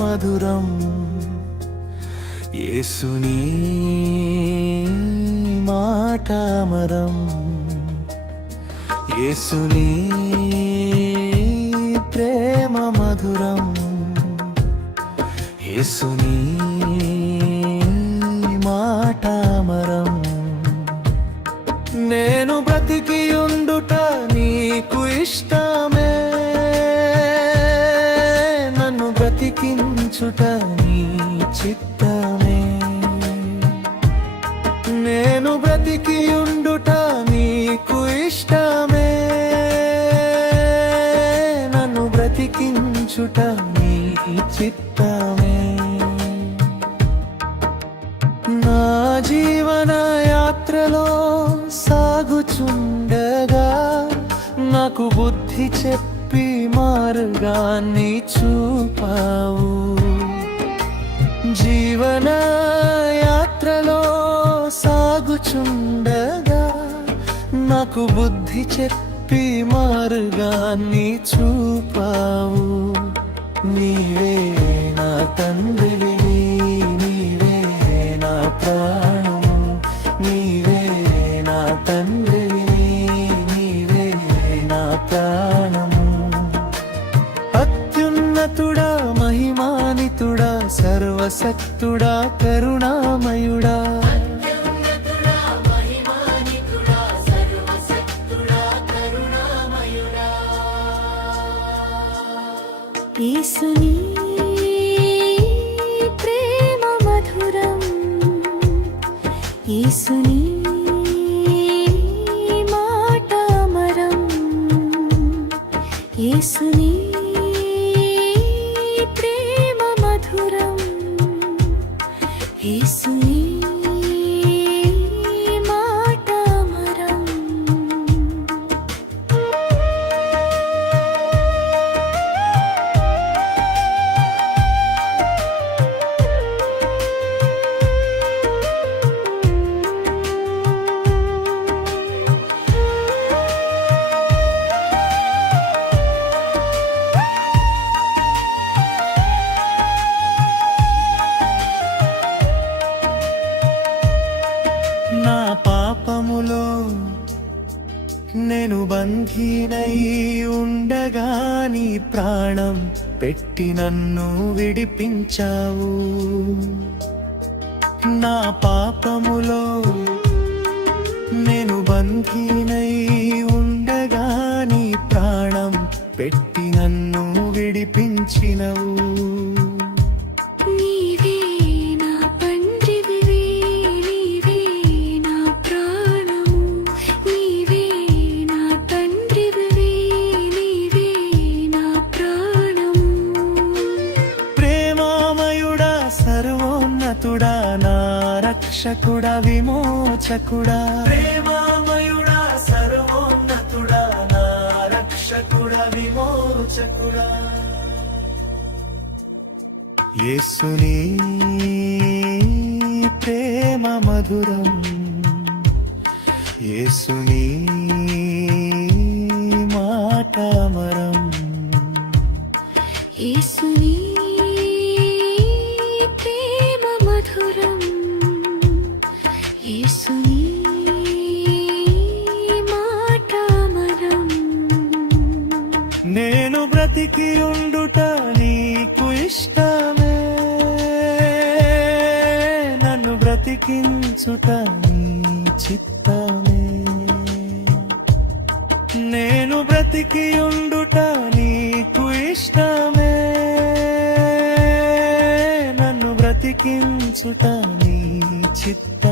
మధురం యేసుని మాట అమరం యేసుని ప్రేమ మధురం యేసుని మాట అమరం నేను బ్రతికి ఉండుట నీకు ఇష్టమే నన్ను బ్రతికించుట నీ చిత్తమే నేను బ్రతికి ఉండుట నీకు ఇష్టమే నన్ను బ్రతికించుట నీ చిత్తమే నా జీవన యాత్రలో సాగుచుండగా నాకు బుద్ధి చెప్పి మార్గాన్ని చూపావు జీవన యాత్రలో సాగుచుండగా నాకు బుద్ధి చెప్పి మార్గాన్ని చూపావు నీవే నా తండ్రివి నీవే నా ప్రాణము నీవే నా తండ్రివి నీవే నా ప్రాణము అత్యున్నతుడా మహిమానితుడా సర్వశక్తుడా కరుణామయుడా యేసుని ప్రేమ మధురం యేసుని మాట అమరం యేసుని ప్రేమ మధురం యేసుని మాట అమరం నా పాపములో నేను బంధీనై ఉండగా నీ ప్రాణం పెట్టి నన్ను విడిపించావు నా పాపములో నేను బంధీనై ఉండగా నీ ప్రాణం పెట్టి నన్ను విడిపించినవు సర్వోన్నతుడా నా రక్షకుడా విమోచకుడా ప్రేమామయుడా సర్వోన్నతుడా నా రక్షకుడా విమోచకుడా యేసుని ప్రేమ మధురం యేసుని మాట అమరం యేసుని ప్రేమ మధురం యేసుని మాట అమరం నేను బ్రతికి ఉండుట నీకు ఇష్టమే నన్ను బ్రతికించుట నీ చిత్తమే నేను బ్రతికి ఉండుట నీకు ఇష్టమే నన్ను బ్రతికించుట నీ చిత్తమే